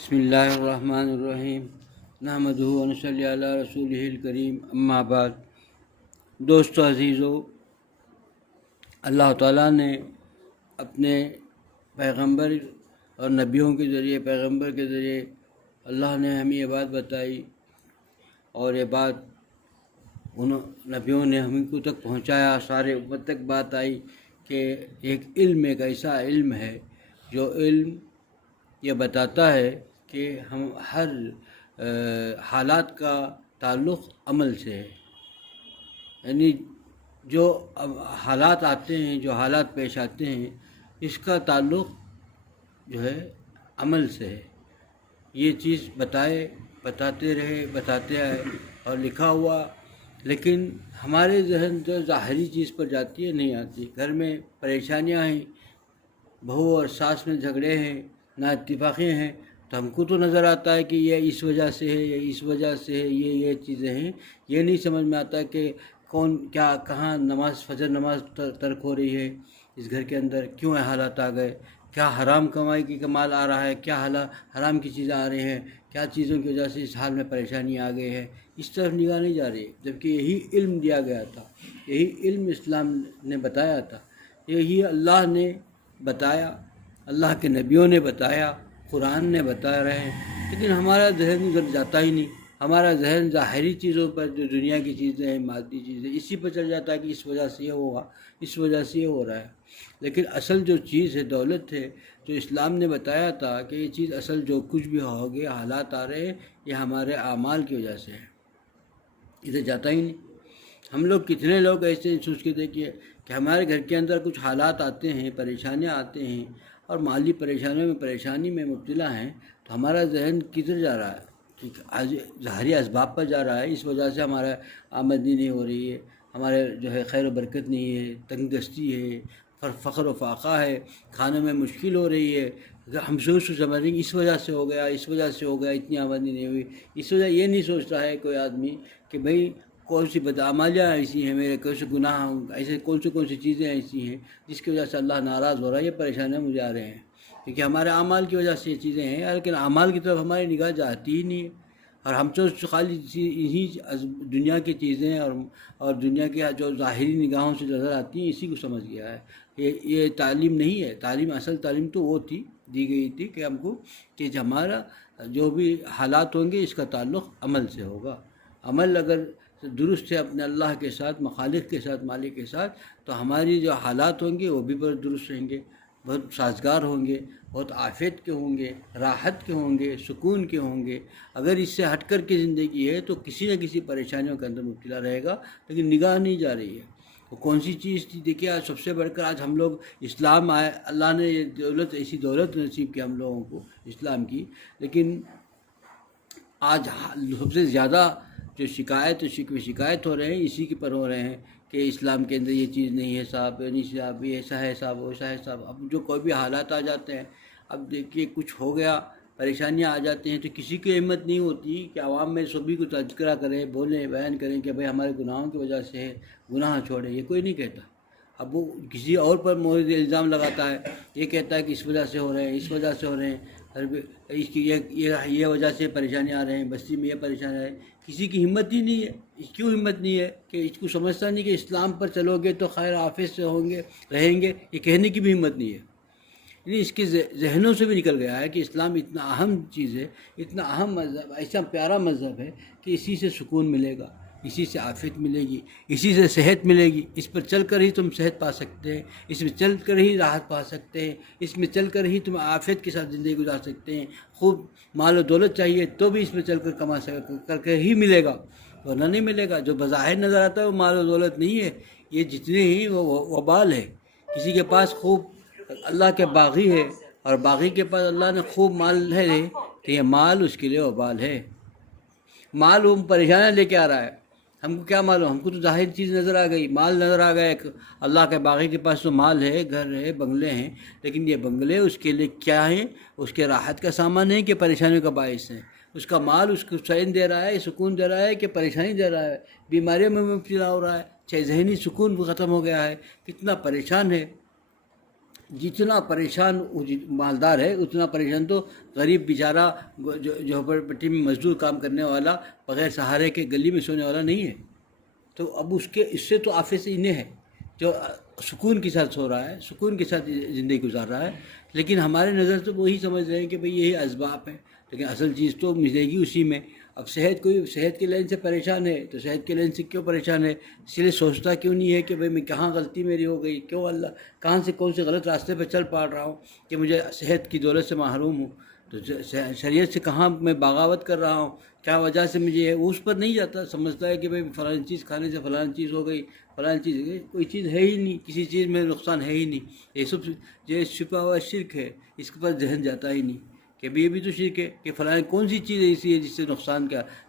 بسم اللہ الرحمن الرحیم نحمدہ و نصلی علی رسولہ الکریم اما بعد۔ دوستو عزیزو، اللہ تعالیٰ نے اپنے پیغمبر اور نبیوں کے ذریعے اللہ نے ہمیں یہ بات بتائی، اور یہ بات نبیوں نے ہم کو تک پہنچایا، سارے امت تک بات آئی کہ ایک ایسا علم ہے جو علم یہ بتاتا ہے کہ ہم ہر حالات کا تعلق عمل سے ہے، یعنی جو حالات آتے ہیں، جو حالات پیش آتے ہیں، اس کا تعلق جو ہے عمل سے ہے۔ یہ چیز بتاتے آئے اور لکھا ہوا، لیکن ہمارے ذہن جو ظاہری چیز پر جاتی ہے نہیں آتی۔ گھر میں پریشانیاں ہیں، بہو اور ساس میں جھگڑے ہیں، نا اتفاقی ہیں، تو ہم کو تو نظر آتا ہے کہ یہ اس وجہ سے ہے، یہ اس وجہ سے ہے، یہ چیزیں ہیں۔ یہ نہیں سمجھ میں آتا کہ کون کیا کہاں فجر نماز ترک ہو رہی ہے، اس گھر کے اندر کیوں حالات آ گئے، کیا حرام کمائی کی کمال آ رہا ہے، کیا حرام کی چیزیں آ رہی ہیں، کیا چیزوں کی وجہ سے اس حال میں پریشانی آ گئی ہے۔ اس طرف نگاہ نہیں جا رہی، جبکہ یہی علم دیا گیا تھا، یہی علم اسلام نے بتایا تھا، یہی اللہ نے بتایا، اللہ کے نبیوں نے بتایا، قرآن نے بتا رہے ہیں، لیکن ہمارا ذہن ادھر جاتا ہی نہیں۔ ہمارا ذہن ظاہری چیزوں پر، جو دنیا کی چیزیں ہیں، مادی چیزیں، اسی پر چل جاتا ہے کہ اس وجہ سے یہ ہوگا، اس وجہ سے یہ ہو رہا ہے۔ لیکن اصل جو چیز ہے، دولت ہے، جو اسلام نے بتایا تھا کہ یہ چیز اصل جو کچھ بھی ہوگی، حالات آ رہے ہیں، یہ ہمارے اعمال کی وجہ سے ہے، ادھر جاتا ہی نہیں۔ ہم لوگ کتنے لوگ ایسے سوچ کے دیکھیے کہ ہمارے گھر کے اندر کچھ حالات آتے ہیں، پریشانیاں آتے ہیں، اور مالی پریشانی میں مبتلا ہیں، تو ہمارا ذہن کدھر جا رہا ہے؟ ظاہری اسباب پر جا رہا ہے۔ اس وجہ سے ہمارا آمدنی نہیں ہو رہی ہے، ہمارے جو ہے خیر و برکت نہیں ہے، تنگ دستی ہے، فقر و فاقہ ہے، کھانے میں مشکل ہو رہی ہے۔ ہم سمجھ رہے ہیں اس وجہ سے ہو گیا، اس وجہ سے ہو گیا، اتنی آمدنی نہیں ہوئی۔ اس وجہ یہ نہیں سوچ رہا ہے کوئی آدمی کہ بھئی کون سی بدعمالیاں ایسی ہیں میرے، کون سے گناہ، ایسے کون سی چیزیں ایسی ہیں جس کی وجہ سے اللہ ناراض ہو رہا ہے، یہ پریشانیاں مجھے آ رہے ہیں، کیونکہ ہمارے اعمال کی وجہ سے یہ چیزیں ہیں، لیکن اعمال کی طرف ہماری نگاہ جاتی ہی نہیں ہے، اور ہم تو خالی یہی دنیا کی چیزیں اور دنیا کی جو ظاہری نگاہوں سے نظر آتی ہیں، اسی کو سمجھ گیا ہے۔ یہ تعلیم نہیں ہے۔ اصل تعلیم تو وہ دی گئی تھی کہ ہم کو کہ ہمارا جو بھی حالات ہوں گے، اس کا تعلق عمل سے ہوگا۔ عمل اگر درست ہے اپنے اللہ کے ساتھ، مخالق کے ساتھ، مالک کے ساتھ، تو ہماری جو حالات ہوں گے وہ بھی بہت درست رہیں گے، بہت سازگار ہوں گے، بہت عافیت کے ہوں گے، راحت کے ہوں گے، سکون کے ہوں گے۔ اگر اس سے ہٹ کر کے زندگی ہے تو کسی نہ کسی پریشانیوں کے اندر مبتلا رہے گا، لیکن نگاہ نہیں جا رہی ہے۔ وہ کون سی چیز تھی؟ دیکھیے، آج سب سے بڑھ کر آج ہم لوگ اسلام آئے، اللہ نے یہ ایسی دولت نصیب کی ہم لوگوں کو اسلام کی، لیکن آج سب سے زیادہ جو شکایت ہو رہے ہیں، اسی کے پر ہو رہے ہیں کہ اسلام کے اندر یہ چیز نہیں ہے صاحب، نہیں صاحب، یہ ایسا ہے صاحب، ویسا ہے صاحب۔ اب جو کوئی بھی حالات آ جاتے ہیں، اب دیکھیے کچھ ہو گیا، پریشانیاں آ جاتی ہیں، تو کسی کی ہمت نہیں ہوتی کہ عوام میں سبھی کو تذکرہ کریں، بولیں، بیان کریں کہ بھئی ہمارے گناہوں کی وجہ سے ہے، گناہ چھوڑیں۔ یہ کوئی نہیں کہتا۔ اب وہ کسی اور پر مورد الزام لگاتا ہے، یہ کہتا ہے کہ اس وجہ سے ہو رہے ہیں، اس وجہ سے ہو رہے ہیں، اس کی یہ وجہ سے پریشانی آ رہے ہیں، بستی میں یہ پریشانی آ رہے ہیں۔ کسی کی ہمت ہی نہیں ہے۔ کیوں ہمت نہیں ہے؟ کہ اس کو سمجھتا نہیں کہ اسلام پر چلو گے تو خیر حافظ سے رہیں گے، یہ کہنے کی بھی ہمت نہیں ہے۔ یعنی اس کے ذہنوں سے بھی نکل گیا ہے کہ اسلام اتنا اہم چیز ہے، اتنا اہم مذہب، ایسا پیارا مذہب ہے کہ اسی سے سکون ملے گا، اسی سے عافیت ملے گی، اسی سے صحت ملے گی، اس پر چل کر ہی تم صحت پا سکتے ہیں، اس میں چل کر ہی راحت پا سکتے ہیں، اس میں چل کر ہی تم عافیت کے ساتھ زندگی گزار سکتے ہیں۔ خوب مال و دولت چاہیے تو بھی اس میں چل کر کر کے ہی ملے گا، ورنہ نہیں ملے گا۔ جو بظاہر نظر آتا ہے وہ مال و دولت نہیں ہے، یہ جتنے ہی وہ وبال ہے۔ کسی کے پاس خوب اللہ کے باغی ہے، اور باغی کے پاس اللہ نے خوب مال ہے، تو یہ مال اس کے لیے وبال ہے۔ مال وہ پریشانیاں لے کے آ رہا ہے۔ ہم کو کیا معلوم؟ ہم کو تو ظاہر چیز نظر آ گئی، مال نظر آ گیا۔ ایک اللہ کے باغی کے پاس تو مال ہے، گھر ہے، بنگلے ہیں، لیکن یہ بنگلے اس کے لیے کیا ہیں؟ اس کے راحت کا سامان ہے کہ پریشانیوں کا باعث ہے؟ اس کا مال اس کو چین دے رہا ہے، سکون دے رہا ہے کہ پریشانی دے رہا ہے؟ بیماریوں میں مبتلا ہو رہا ہے، چاہے ذہنی سکون بھی ختم ہو گیا ہے، کتنا پریشان ہے۔ جتنا پریشان مالدار ہے اتنا پریشان تو غریب بیچارہ جو جھوپڑ پٹی میں مزدور کام کرنے والا بغیر سہارے کے گلی میں سونے والا نہیں ہے. تو اب اس سے تو آفت سے انہیں ہے جو سکون کے ساتھ سو رہا ہے، سکون کے ساتھ زندگی گزار رہا ہے. لیکن ہمارے نظر سے وہی سمجھ رہے ہیں کہ بھئی یہی اسباب ہے، لیکن اصل چیز تو ملے گی اسی میں. اب صحت کے لین سے پریشان ہے تو صحت کے لین سے کیوں پریشان ہے؟ اس لیے سوچتا کیوں نہیں ہے کہ بھئی میں کہاں غلطی میری ہو گئی، کیوں اللہ کہاں سے کون سے غلط راستے پہ چل پڑ رہا ہوں کہ مجھے صحت کی دولت سے محروم ہوں. تو شریعت سے کہاں میں بغاوت کر رہا ہوں، کیا وجہ سے مجھے ہے، وہ اس پر نہیں جاتا. سمجھتا ہے کہ بھئی فلانی چیز کھانے سے فلانی چیز ہو گئی، فلانی چیز ہو گئی. کوئی چیز ہے ہی نہیں، کسی چیز میں نقصان ہے ہی نہیں. یہ سب جو چھپا ہوا شرک ہے اس پر ذہن جاتا ہی نہیں کہ یہ بھی تو شرک ہے کہ فلانی کون سی چیز ایسی ہے جس سے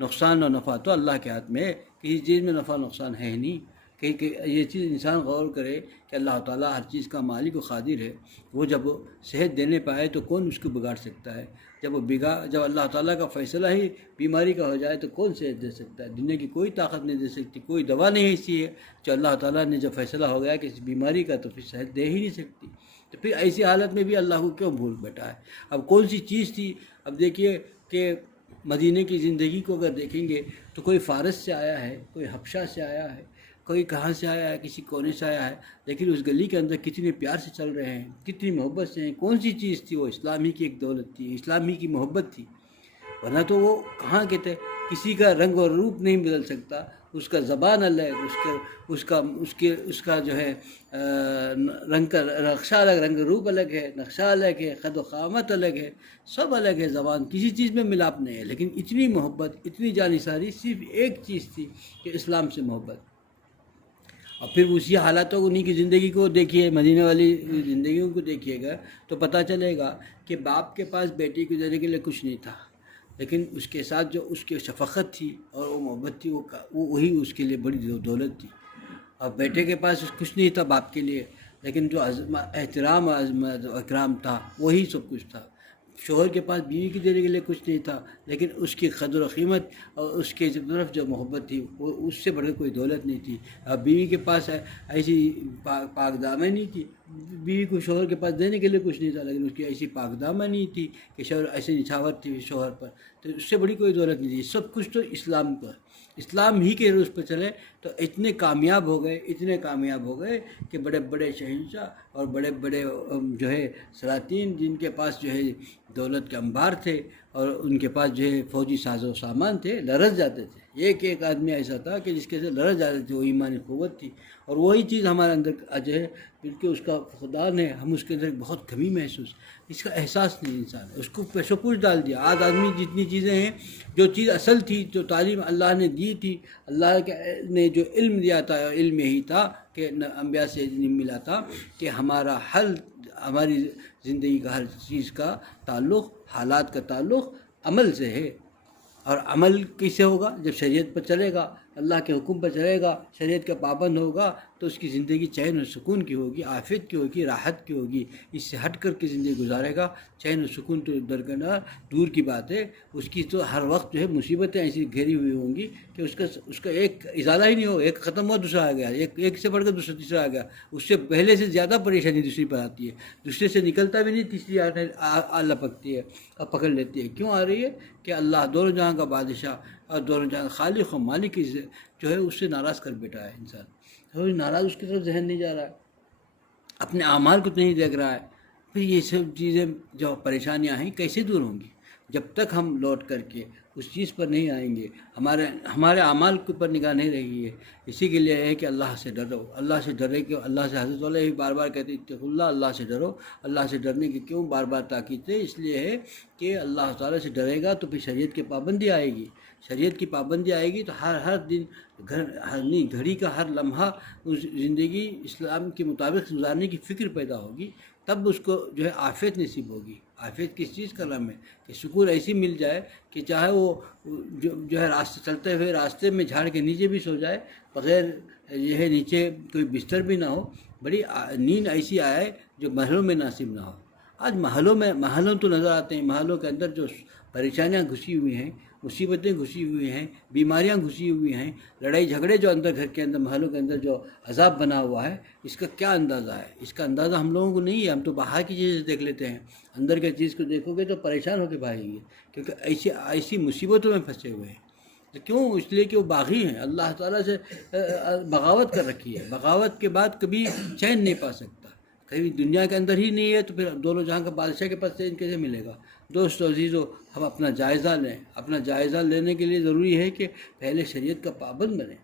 نقصان اور نفع تو اللہ کے ہاتھ میں ہے. کسی چیز میں نفع نقصان ہے ہی نہیں. کہ یہ چیز انسان غور کرے کہ اللہ تعالیٰ ہر چیز کا مالک و قادر ہے. وہ جب صحت دینے پائے تو کون اس کو بگاڑ سکتا ہے؟ جب اللہ تعالیٰ کا فیصلہ ہی بیماری کا ہو جائے تو کون صحت دے سکتا ہے؟ دنیا کی کوئی طاقت نہیں دے سکتی، کوئی دوا نہیں ایسی ہے جو اللہ تعالیٰ نے جب فیصلہ ہو گیا کہ اس بیماری کا تو پھر صحت دے ہی نہیں سکتی. تو پھر ایسی حالت میں بھی اللہ کو کیوں بھول بیٹھا ہے؟ اب کون سی چیز تھی؟ اب دیکھیے کہ مدینے کی زندگی کو اگر دیکھیں گے تو کوئی فارس سے آیا ہے، کوئی حبشہ سے آیا ہے، کوئی کہاں سے آیا ہے، کسی کونے سے آیا ہے، لیکن اس گلی کے اندر کتنے پیار سے چل رہے ہیں، کتنی محبت سے ہیں. کون سی چیز تھی وہ؟ اسلامی کی ایک دولت تھی، اسلامی کی محبت تھی. ورنہ تو وہ کہاں کے تھے. کسی کا رنگ اور روپ نہیں بدل سکتا، اس کا زبان الگ، اس کا جو ہے رنگ کا نقشہ الگ، رنگ روپ الگ ہے، نقشہ الگ ہے، قد و قامت الگ ہے، سب الگ ہے. زبان کسی چیز میں ملاپ نہیں ہے، لیکن اتنی محبت، اتنی جانثاری صرف ایک چیز تھی کہ اسلام سے محبت. اور پھر اسی حالاتوں انہیں کی زندگی کو دیکھیے، مدینے والی زندگیوں کو دیکھیے گا تو پتہ چلے گا کہ باپ کے پاس بیٹی کو دینے کے لیے کچھ نہیں تھا، لیکن اس کے ساتھ جو اس کی شفقت تھی اور وہ محبت تھی وہی اس کے لیے بڑی دولت تھی. اور بیٹے کے پاس کچھ نہیں تھا باپ کے لیے، لیکن جو احترام اور عظمت و اکرام تھا وہی سب کچھ تھا. شوہر کے پاس بیوی کی دینے کے لیے کچھ نہیں تھا، لیکن اس کی قدر و قیمت اور اس کے طرف جو محبت تھی وہ اس سے بڑھ کے کوئی دولت نہیں تھی. اب بیوی کے پاس ایسی پاک دامنی تھی، بیوی کو شوہر کے پاس دینے کے لیے کچھ نہیں تھا، لیکن اس کی ایسی پاک دامنی تھی کہ شوہر ایسے نچھاور تھی شوہر پر، تو اس سے بڑی کوئی دولت نہیں تھی. سب کچھ تو اسلام پر، اسلام ہی کے روز پہ چلے تو اتنے کامیاب ہو گئے کہ بڑے بڑے شہنشاہ اور بڑے بڑے جو ہے سلاطین جن کے پاس جو ہے دولت کے انبار تھے اور ان کے پاس جو ہے فوجی ساز و سامان تھے، لرز جاتے تھے. ایک آدمی ایسا تھا کہ جس کے سے لرز جاتے تھے، وہ ایمانی قوت تھی. اور وہی چیز ہمارے اندر جو ہے بلکہ اس کا فقدان ہے. ہم اس کے اندر بہت کمی محسوس، اس کا احساس نہیں انسان ہے، اس کو پیش و پوش ڈال دیا. آج آدمی جتنی چیزیں ہیں، جو چیز اصل تھی، جو تعلیم اللہ نے دی تھی، اللہ نے جو علم دیا تھا، علم یہی تھا کہ انبیاء سے ملا تھا کہ ہماری زندگی کا ہر چیز کا تعلق، حالات کا تعلق عمل سے ہے. اور عمل کیسے ہوگا؟ جب شریعت پر چلے گا، اللہ کے حکم پر چلے گا، شریعت کا پابند ہوگا تو اس کی زندگی چین و سکون کی ہوگی، عافیت کی ہوگی، راحت کی ہوگی. اس سے ہٹ کر کے زندگی گزارے گا، چین و سکون تو درکنار دور کی بات ہے. اس کی تو ہر وقت جو ہے مصیبتیں ایسی گھیری ہوئی ہوں گی کہ اس کا ایک ازالہ ہی نہیں ہو. ایک ختم ہوا دوسرا آ گیا، ایک سے بڑھ کر دوسرا تیسرا آ گیا. اس سے پہلے سے زیادہ پریشانی دوسری پر آتی ہے، دوسرے سے نکلتا بھی نہیں، تیسری لپکتی ہے اور پکڑ لیتی ہے. کیوں آ رہی ہے؟ کہ اللہ دونوں جہاں کا بادشاہ اور دونوں جہاں خالق و مالک جو ہے اس سے ناراض کر بیٹھا ہے انسان. ناراض اس کی طرف ذہن نہیں جا رہا ہے، اپنے اعمال کو نہیں دیکھ رہا ہے. پھر یہ سب چیزیں جو پریشانیاں ہیں کیسے دور ہوں گی؟ جب تک ہم لوٹ کر کے اس چیز پر نہیں آئیں گے، ہمارے اعمال کے اوپر نگاہ نہیں رہی ہے. اسی کے لیے ہے کہ اللہ سے ڈرو، اللہ سے ڈرے کہ اللہ سے حضرت والا بھی بار بار کہتے اتقوا اللہ، اللہ سے ڈرو. اللہ سے ڈرنے کی کیوں بار بار تاکید ہے؟ اس لیے ہے کہ اللہ تعالیٰ سے ڈرے گا تو پھر شریعت کی پابندی آئے گی. شریعت کی پابندی آئے گی تو ہر دن گھڑی کا ہر لمحہ اس زندگی اسلام کے مطابق گزارنے کی فکر پیدا ہوگی. تب اس کو جو ہے عافیت نصیب ہوگی. عافیت کس چیز کا نام ہے؟ کہ سکون ایسی مل جائے کہ چاہے وہ جو ہے چلتے ہوئے راستے میں جھاڑ کے نیچے بھی سو جائے، بغیر یہ ہے نیچے کوئی بستر بھی نہ ہو، بڑی نیند ایسی آئے جو محلوں میں ناصب نہ ہو. آج محلوں تو نظر آتے ہیں، محلوں کے اندر جو پریشانیاں گھسی ہوئی ہیں مصیبتیں گھسی ہوئی ہیں، بیماریاں گھسی ہوئی ہیں، لڑائی جھگڑے جو اندر گھر کے اندر محلوں کے اندر جو عذاب بنا ہوا ہے، اس کا کیا اندازہ ہے؟ اس کا اندازہ ہم لوگوں کو نہیں ہے. ہم تو باہر کی چیزیں دیکھ لیتے ہیں، اندر کی چیز کو دیکھو گے تو پریشان ہو کے بھاگیں گے، کیونکہ ایسی مصیبتوں میں پھنسے ہوئے ہیں. کیوں؟ اس لیے کہ وہ باغی ہیں، اللہ تعالیٰ سے بغاوت کر رکھی ہے. بغاوت کے بعد کبھی چین نہیں پا سکتا. کبھی دنیا کے اندر ہی نہیں ہے تو پھر دونوں جہاں کا بادشاہ کے پاس چین کیسے ملے گا؟ دوستو عزیزو، ہم اپنا جائزہ لیں. اپنا جائزہ لینے کے لیے ضروری ہے کہ پہلے شریعت کا پابند بنیں،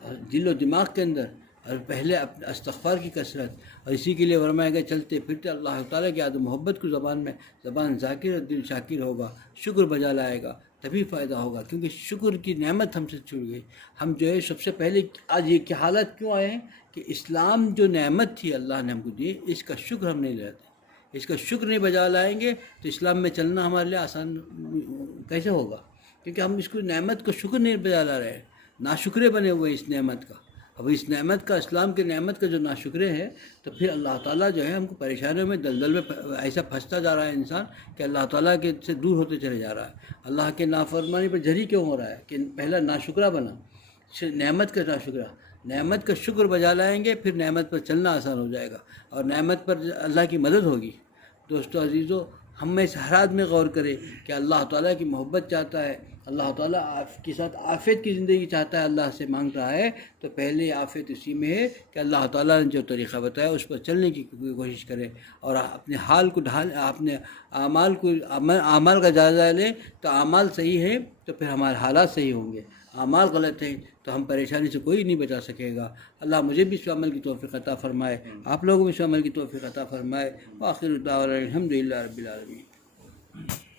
اور دل و دماغ کے اندر، اور پہلے اپنے استغفار کی کثرت. اور اسی کے لیے فرمایا گیا چلتے پھرتے اللہ تعالیٰ کی یاد و محبت کو زبان ذاکر اور دل شاکر ہوگا، شکر بجا لائے گا، تبھی فائدہ ہوگا. کیونکہ شکر کی نعمت ہم سے چھوٹ گئی. ہم جو ہے سب سے پہلے آج یہ کیا حالت کیوں آئے ہیں کہ اسلام جو نعمت تھی اللہ نے ہم کو دی، اس کا شکر ہم نہیں لیتے. اس کا شکر نہیں بجا لائیں گے تو اسلام میں چلنا ہمارے لیے آسان کیسے ہوگا؟ کیونکہ ہم اس کو نعمت کو شکر نہیں بجا لا رہے ہیں، ناشکرے بنے ہوئے اس نعمت کا. اب اس نعمت کا، اسلام کی نعمت کا جو ناشکرے ہے، تو پھر اللہ تعالیٰ جو ہے ہم کو پریشانیوں میں، دلدل میں ایسا پھنستا جا رہا ہے انسان کہ اللہ تعالیٰ کے سے دور ہوتے چلے جا رہا ہے. اللہ کے نافرمانی پر جری کیوں ہو رہا ہے؟ کہ پہلا ناشکرہ بنا، نعمت کا ناشکرہ. نعمت کا شکر بجا لائیں گے پھر نعمت پر چلنا آسان ہو جائے گا، اور نعمت پر اللہ کی مدد ہوگی. دوستو عزیزو، ہم میں اس ہر آدمی غور کرے کہ اللہ تعالیٰ کی محبت چاہتا ہے، اللہ تعالیٰ آپ کے ساتھ عافیت کی زندگی چاہتا ہے، اللہ سے مانگ رہا ہے، تو پہلے عافیت اسی میں ہے کہ اللہ تعالیٰ نے جو طریقہ بتایا اس پر چلنے کی کوشش کرے، اور اپنے حال کو اپنے اعمال کا جائزہ لے. تو اعمال صحیح ہے تو پھر ہمارے حالات صحیح ہوں گے. اعمال غلط ہیں تو ہم پریشانی سے کوئی نہیں بچا سکے گا. اللہ مجھے بھی اس عمل کی توفیق عطا فرمائے، آپ لوگوں کو بھی اس عمل کی توفیق عطا فرمائے. وآخر دعوانا الحمدللہ رب العالمین.